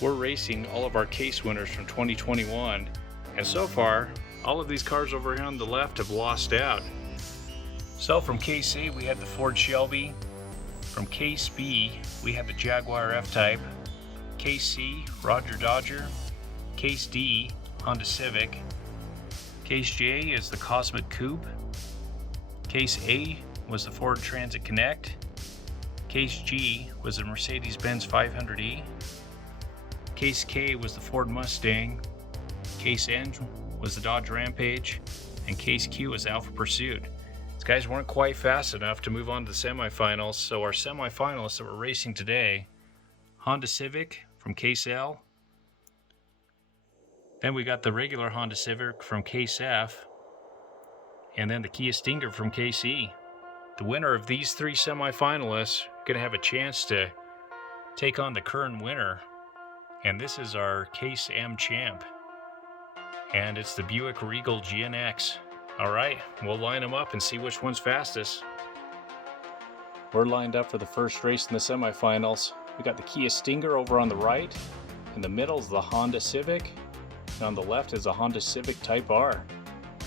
We're racing all of our case winners from 2021, and so far, all of these cars over here on the left have lost out. So from Case A, we had the Ford Shelby. From Case B, we had the Jaguar F-Type. Case C, Roger Dodger. Case D, Honda Civic. Case J is the Cosmic Coupe. Case A was the Ford Transit Connect. Case G was the Mercedes-Benz 500e. Case K was the Ford Mustang. Case N was the Dodge Rampage. And Case Q was Alpha Pursuit. These guys weren't quite fast enough to move on to the semifinals, so our semifinalists that we're racing today, Honda Civic from Case L. Then we got the regular Honda Civic from Case F. And then the Kia Stinger from Case E. The winner of these three semifinalists are going to have a chance to take on the current winner. And this is our Case M champ. And it's the Buick Regal GNX. Alright, we'll line them up and see which one's fastest. We're lined up for the first race in the semifinals. We got the Kia Stinger over on the right. In the middle is the Honda Civic. And on the left is the Honda Civic Type R.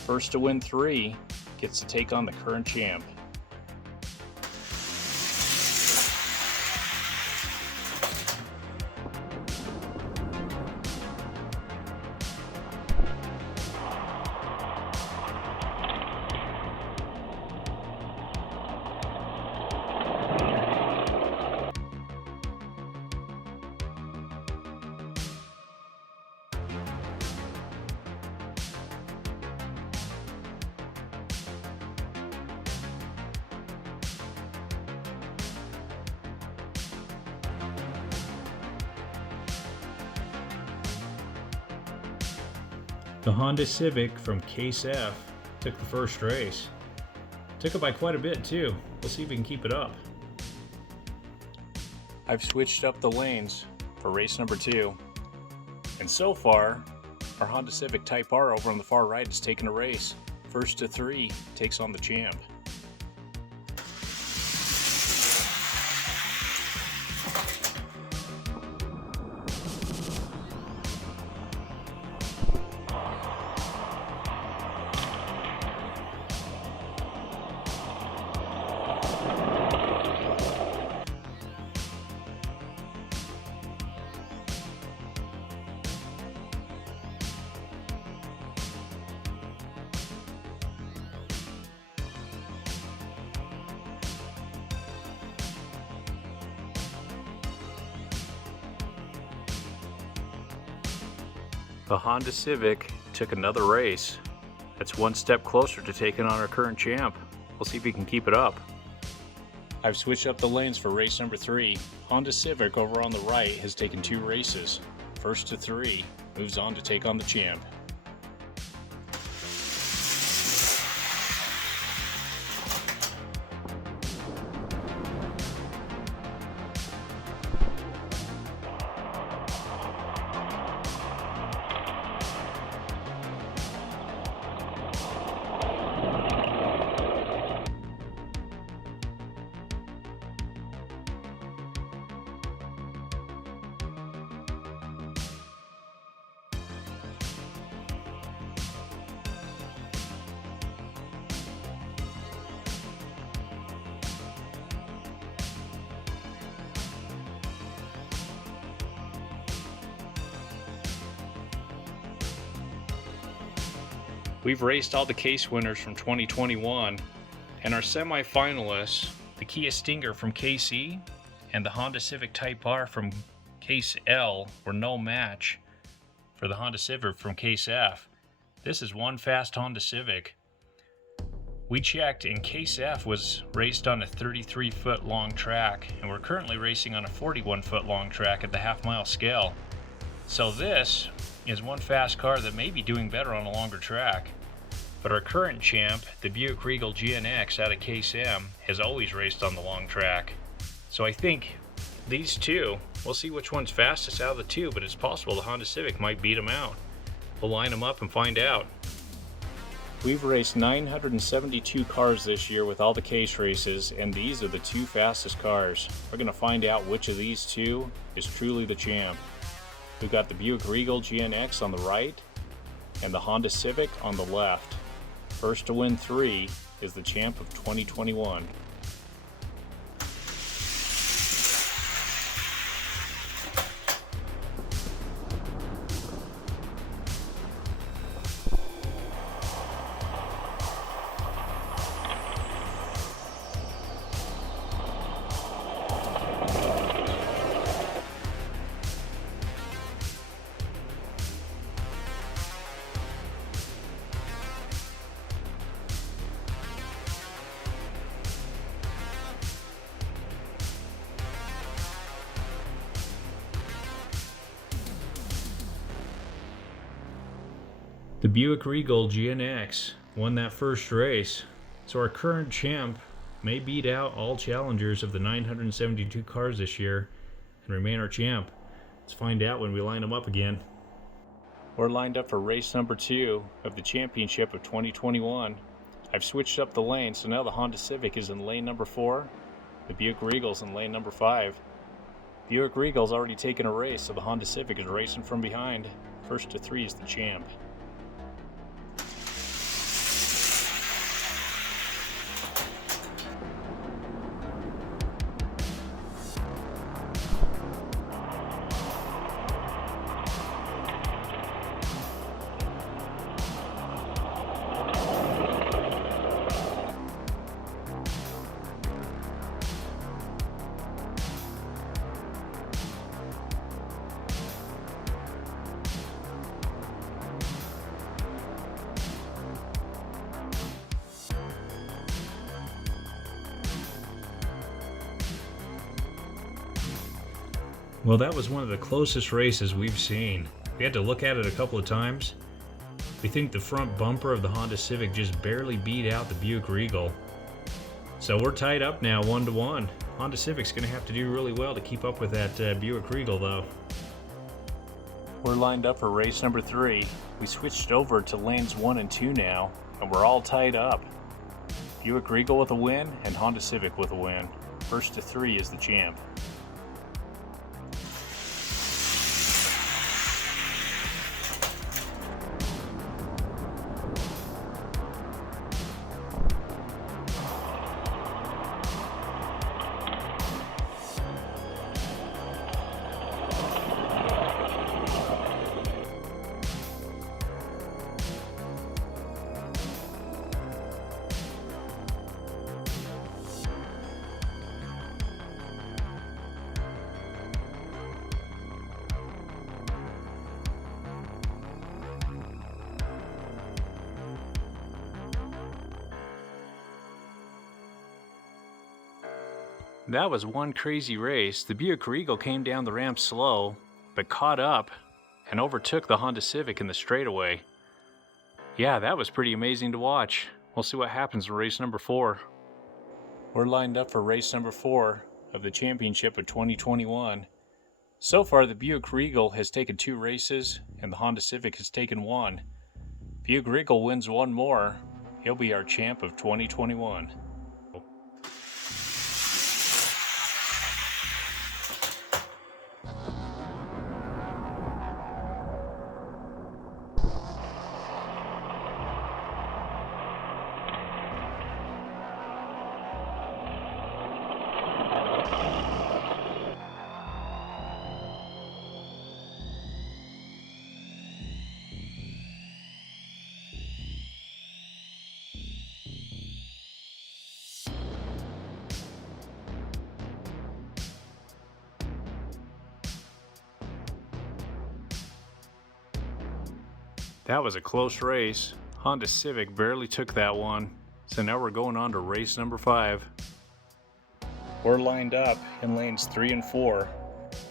First to win 3 gets to take on the current champ. The Honda Civic from Case F took the first race. Took it by quite a bit too. We'll see if we can keep it up. I've switched up the lanes for race number 2. And so far, our Honda Civic Type R over on the far right has taken a race. First to 3 takes on the champ. The Honda Civic took another race. That's one step closer to taking on our current champ. We'll see if we can keep it up. I've switched up the lanes for race number 3. Honda Civic over on the right has taken 2 races. First to 3 moves on to take on the champ. We've raced all the case winners from 2021, and our semi-finalists, the Kia Stinger from Case E and the Honda Civic Type R from Case L, were no match for the Honda Civic from Case F. This is one fast Honda Civic. We checked, and Case F was raced on a 33-foot long track, and we're currently racing on a 41-foot long track at the half-mile scale. So this is one fast car that may be doing better on a longer track. But our current champ, the Buick Regal GNX out of Case M, has always raced on the long track. So I think these two, we'll see which one's fastest out of the two, but it's possible the Honda Civic might beat them out. We'll line them up and find out. We've raced 972 cars this year with all the case races, and these are the two fastest cars. We're going to find out which of these two is truly the champ. We've got the Buick Regal GNX on the right and the Honda Civic on the left. First to win 3 is the champ of 2021. The Buick Regal GNX won that first race, so our current champ may beat out all challengers of the 972 cars this year and remain our champ. Let's find out when we line them up again. We're lined up for race number 2 of the championship of 2021. I've switched up the lane, so now the Honda Civic is in lane number 4, the Buick Regal's in lane number 5. Buick Regal's already taken a race, so the Honda Civic is racing from behind. First to 3 is the champ. Well, that was one of the closest races we've seen. We had to look at it a couple of times. We think the front bumper of the Honda Civic just barely beat out the Buick Regal. So we're tied up now 1-1. Honda Civic's going to have to do really well to keep up with that Buick Regal though. We're lined up for race number 3. We switched over to lanes 1 and 2 now, and we're all tied up. Buick Regal with a win and Honda Civic with a win. First to 3 is the champ. That was one crazy race. The Buick Regal came down the ramp slow, but caught up and overtook the Honda Civic in the straightaway. Yeah, that was pretty amazing to watch. We'll see what happens in race number 4. We're lined up for race number 4 of the championship of 2021. So far, the Buick Regal has taken 2 races and the Honda Civic has taken 1. Buick Regal wins 1 more. He'll be our champ of 2021. That was a close race. Honda Civic barely took that one. So now we're going on to race number 5. We're lined up in lanes 3 and 4.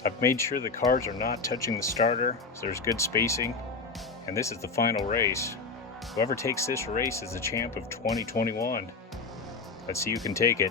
I've made sure the cars are not touching the starter, so there's good spacing. And this is the final race. Whoever takes this race is the champ of 2021. Let's see who can take it.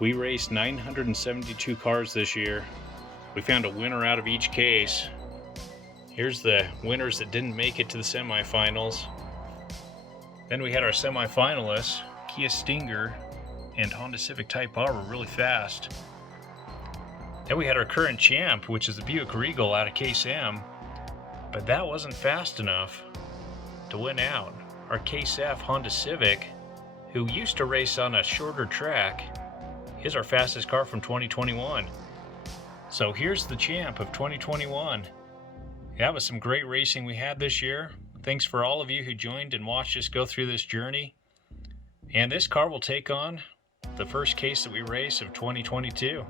We raced 972 cars this year. We found a winner out of each case. Here's the winners that didn't make it to the semifinals. Then we had our semifinalists. Kia Stinger and Honda Civic Type R were really fast. Then we had our current champ, which is the Buick Regal out of Case M. But that wasn't fast enough to win out. Our Case F Honda Civic, who used to race on a shorter track, is our fastest car from 2021. So here's the champ of 2021. That was some great racing we had this year. Thanks for all of you who joined and watched us go through this journey. And this car will take on the first case that we race of 2022.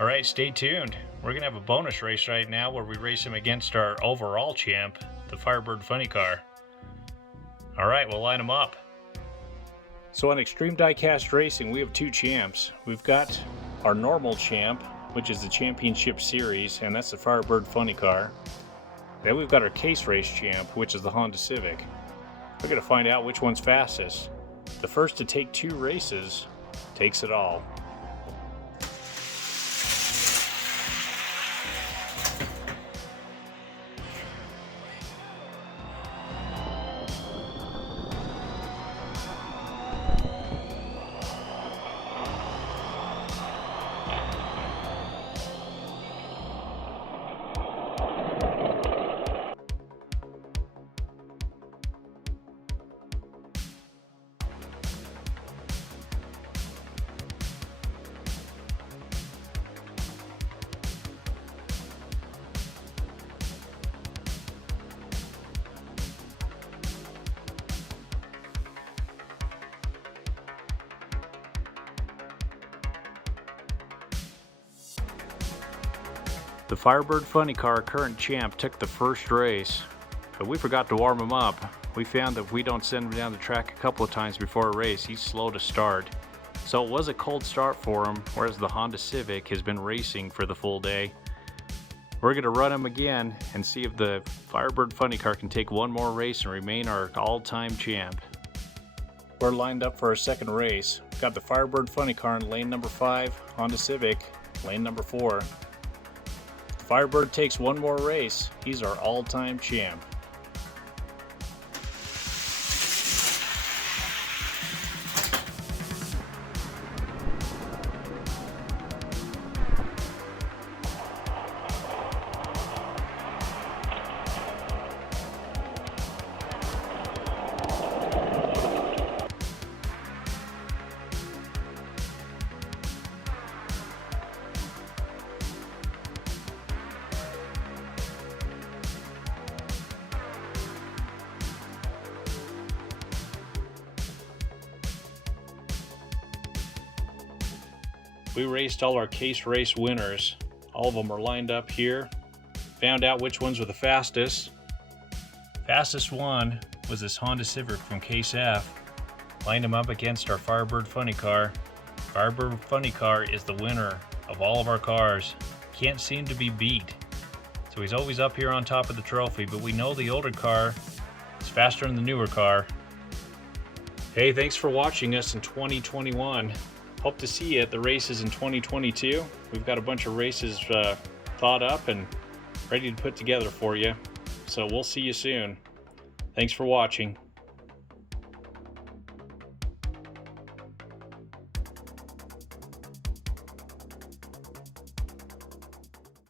All right, stay tuned. We're gonna have a bonus race right now where we race him against our overall champ, the Firebird Funny Car. All right, we'll line them up. So on Extreme Diecast Racing, we have two champs. We've got our normal champ, which is the Championship Series, and that's the Firebird Funny Car. Then we've got our Case Race champ, which is the Honda Civic. We're gonna find out which one's fastest. The first to take 2 races takes it all. The Firebird Funny Car current champ took the first race, but we forgot to warm him up. We found that if we don't send him down the track a couple of times before a race, he's slow to start. So it was a cold start for him, whereas the Honda Civic has been racing for the full day. We're going to run him again and see if the Firebird Funny Car can take one more race and remain our all-time champ. We're lined up for our second race. We've got the Firebird Funny Car in lane number 5, Honda Civic, lane number 4. Firebird takes one more race, he's our all-time champ. We raced all our case race winners. All of them are lined up here. Found out which ones were the fastest. Fastest one was this Honda Civic from Case F. Lined him up against our Firebird Funny Car. Firebird Funny Car is the winner of all of our cars. Can't seem to be beat. So he's always up here on top of the trophy, but we know the older car is faster than the newer car. Hey, thanks for watching us in 2021. Hope to see you at the races in 2022. We've got a bunch of races thought up and ready to put together for you. So we'll see you soon. Thanks for watching.